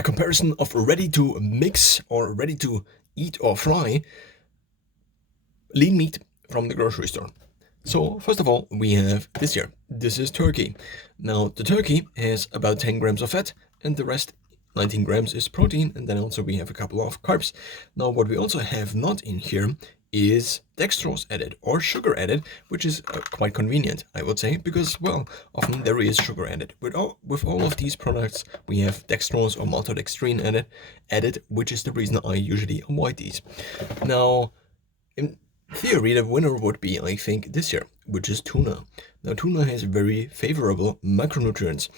a comparison of ready to mix or ready to eat or fry lean meat from the grocery store. So first of all, we have this here. This is turkey. Now the turkey has about 10 grams of fat and the rest 19 grams is protein, and then also we have a couple of carbs. Now what we also have not in here is dextrose added or sugar added, which is quite convenient, I would say, because, well, often there is sugar added. With all of these products, we have dextrose or maltodextrin added, which is the reason I usually avoid these. Now, in theory, the winner would be, I think, this here, which is tuna. Now, tuna has very favorable macronutrients.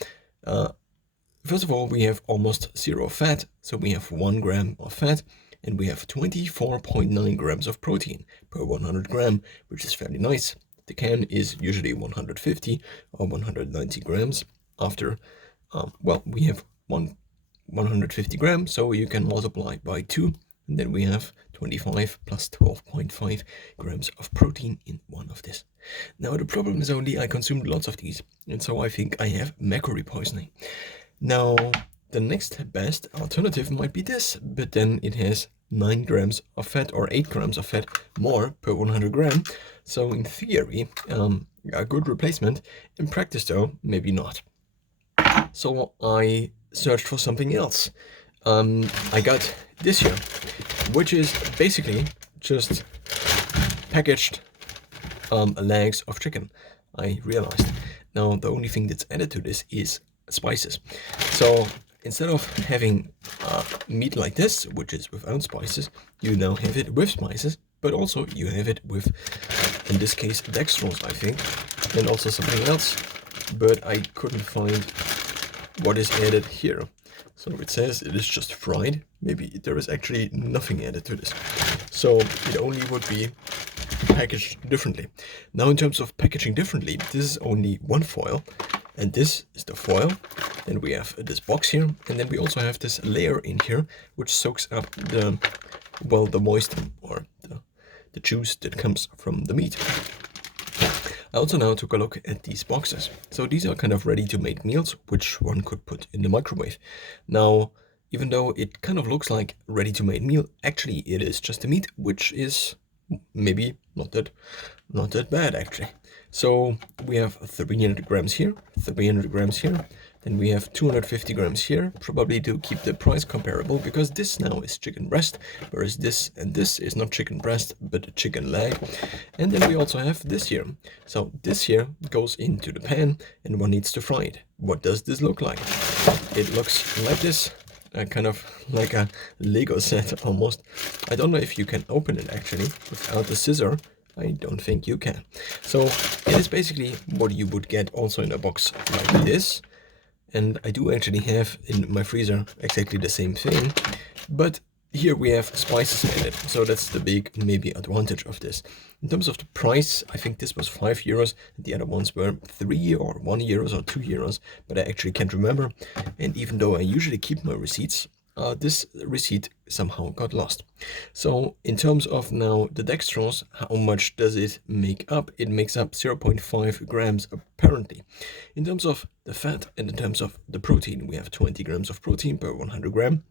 First of all, we have almost zero fat, so we have 1 gram of fat, and we have 24.9 grams of protein per 100 gram, which is fairly nice. The can is usually 150 or 190 grams. After, we have 150 grams, so you can multiply by 2, and then we have 25 plus 12.5 grams of protein in one of this. Now the problem is only I consumed lots of these, and so I think I have mercury poisoning. Now, the next best alternative might be this, but then it has 9 grams of fat or 8 grams of fat more per 100 gram. So in theory, a good replacement. In practice though, maybe not. So I searched for something else. I got this here, which is basically just packaged legs of chicken, I realized. Now, the only thing that's added to this is spices. So instead of having meat like this, which is without spices, you now have it with spices, but also you have it with, in this case, dextrose, I think, and also something else, but I couldn't find what is added here. So it says it is just fried. Maybe there is actually nothing added to this. So it only would be packaged differently. Now, in terms of packaging differently, this is only one foil, and this is the foil. Then we have this box here, and then we also have this layer in here, which soaks up the moist or the juice that comes from the meat. I also now took a look at these boxes. So these are kind of ready-to-make meals, which one could put in the microwave. Now, even though it kind of looks like ready-to-made meal, actually it is just the meat, which is maybe not that bad actually. So we have 300 grams here, 300 grams here, then we have 250 grams here, probably to keep the price comparable, because this now is chicken breast, whereas this and this is not chicken breast, but a chicken leg. And then we also have this here. So this here goes into the pan, and one needs to fry it. What does this look like? It looks like this. Kind of like a Lego set almost. I don't know if you can open it actually without the scissor. I don't think you can. So it is basically what you would get also in a box like this. And I do actually have in my freezer exactly the same thing, but here we have spices added, so that's the big maybe advantage of this. In terms of the price, I think this was 5 euros, and the other ones were 3 or 1 euros or 2 euros, but I actually can't remember. And even though I usually keep my receipts, this receipt somehow got lost. So in terms of now the dextrose, how much does it make up? It makes up 0.5 grams apparently. In terms of the fat and in terms of the protein, we have 20 grams of protein per 100 gram,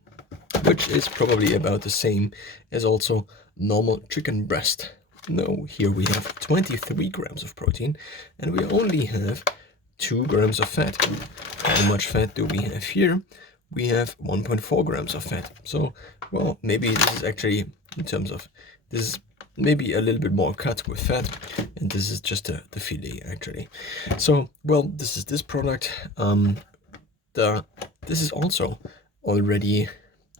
which is probably about the same as also normal chicken breast. No, here we have 23 grams of protein, and we only have 2 grams of fat. How much fat do we have here? We have 1.4 grams of fat. So, well, maybe this is actually, in terms of, this is maybe a little bit more cut with fat, and this is just the filet actually. So, well, this is this product. This is also already,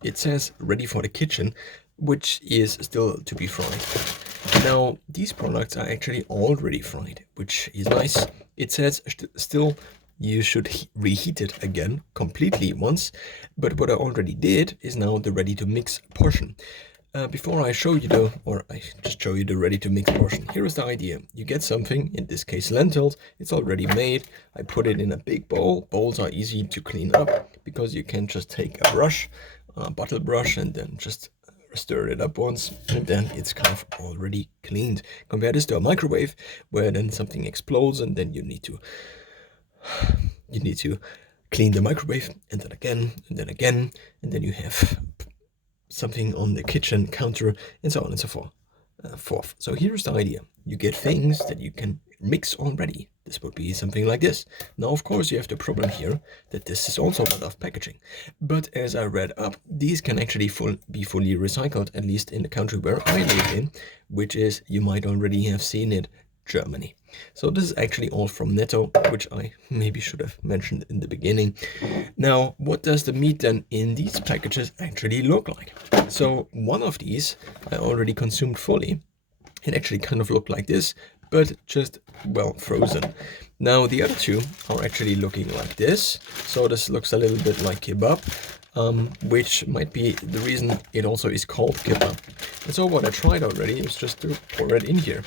it says ready for the kitchen, which is still to be fried. Now, these products are actually already fried, which is nice. It says still you should reheat it again completely once, but what I already did is now the ready to mix portion. Before I show you I just show you the ready to mix portion, here is the idea. You get something, in this case lentils, it's already made. I put it in a big bowl. Bowls are easy to clean up because you can just take a brush, a bottle brush, and then just stir it up once, and then it's kind of already cleaned. Compare this to a microwave where then something explodes and then you need to clean the microwave, and then again, and then again, and then you have something on the kitchen counter, and so on and so forth. So here's the idea. You get things that you can mix already. This would be something like this. Now, of course, you have the problem here that this is also out of packaging. But as I read up, these can actually be fully recycled, at least in the country where I live in, which is, you might already have seen it, Germany. So this is actually all from Netto, which I maybe should have mentioned in the beginning. Now, what does the meat then in these packages actually look like? So one of these I already consumed fully. It actually kind of looked like this, but just, well, frozen. Now the other two are actually looking like this. So this looks a little bit like kebab, which might be the reason it also is called kebab. And so what I tried already is just to pour it in here.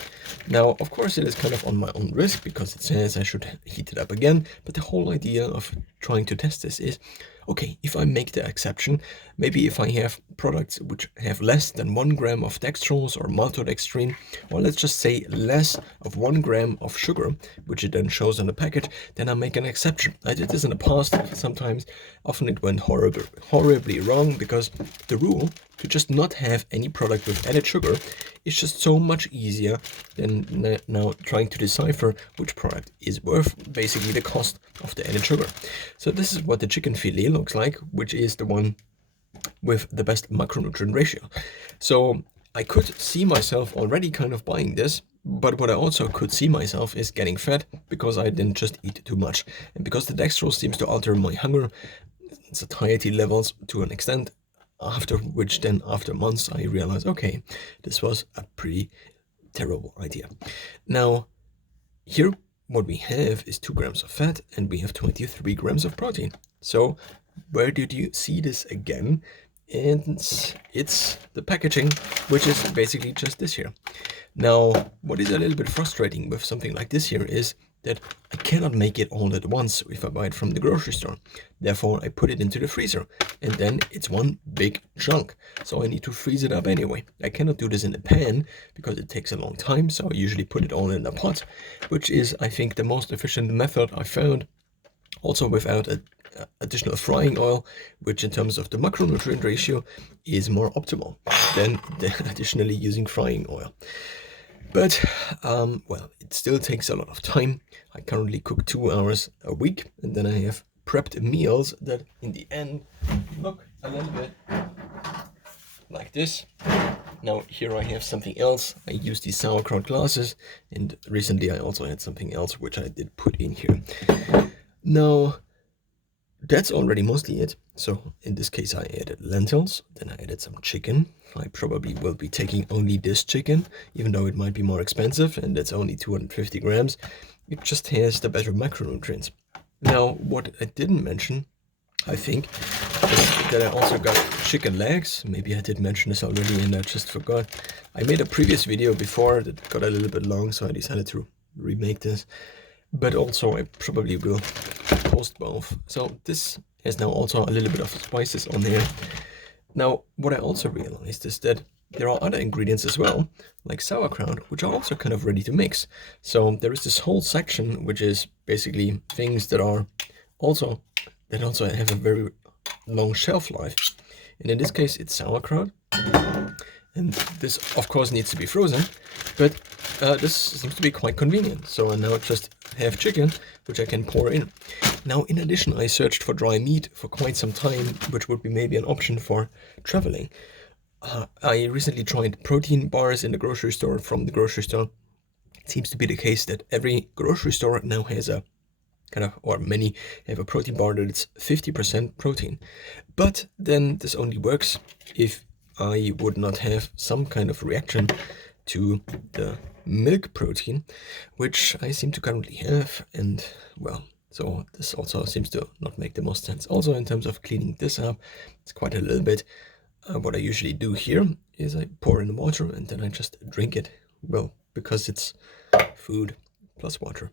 Now, of course, it is kind of on my own risk because it says I should heat it up again. But the whole idea of trying to test this is, okay, if I make the exception, maybe if I have products which have less than 1 gram of dextrose or maltodextrin, or let's just say less of 1 gram of sugar, which it then shows on the package, then I make an exception. I did this in the past sometimes. Often it went horribly wrong because the rule to just not have any product with added sugar is just so much easier than now trying to decipher which product is worth basically the cost of the added sugar. So this is what the chicken fillet looks like, which is the one with the best macronutrient ratio. So I could see myself already kind of buying this, but what I also could see myself is getting fat because I didn't just eat too much. And because the dextrose seems to alter my hunger, satiety levels to an extent, after which then after months I realized, okay, this was a pretty terrible idea. Now, here what we have is 2 grams of fat and we have 23 grams of protein. So where did you see this again? And it's the packaging, which is basically just this here. Now, what is a little bit frustrating with something like this here is that I cannot make it all at once if I buy it from the grocery store. Therefore, I put it into the freezer and then it's one big chunk. So I need to freeze it up anyway. I cannot do this in a pan because it takes a long time. So I usually put it all in a pot, which is, I think, the most efficient method I found. Also without additional frying oil, which in terms of the macronutrient ratio is more optimal than additionally using frying oil. But, well, it still takes a lot of time. I currently cook 2 hours a week, and then I have prepped meals that in the end look a little bit like this. Now here I have something else. I use these sauerkraut glasses, and recently I also had something else which I did put in here. Now, that's already mostly it. So in this case I added lentils, then I added some chicken. I probably will be taking only this chicken, even though it might be more expensive and it's only 250 grams. It just has the better macronutrients. Now, what I didn't mention, I think, is that I also got chicken legs. Maybe I did mention this already and I just forgot. I made a previous video before that got a little bit long, so I decided to remake this. But also I probably will post both. So this has now also a little bit of spices on here. Now, what I also realized is that there are other ingredients as well, like sauerkraut, which are also kind of ready to mix. So there is this whole section, which is basically things that also have a very long shelf life. And in this case, it's sauerkraut. And this, of course, needs to be frozen, but this seems to be quite convenient. So I now just have chicken, which I can pour in. Now, in addition, I searched for dry meat for quite some time, which would be maybe an option for traveling. I recently tried protein bars in the grocery store from the grocery store. It seems to be the case that every grocery store now has a or many have a protein bar that it's 50% protein. But then this only works if I would not have some kind of reaction to the milk protein, which I seem to currently have. And well, so this also seems to not make the most sense. Also, in terms of cleaning this up, it's quite a little bit. What I usually do here is I pour in water and then I just drink it. Well, because it's food plus water.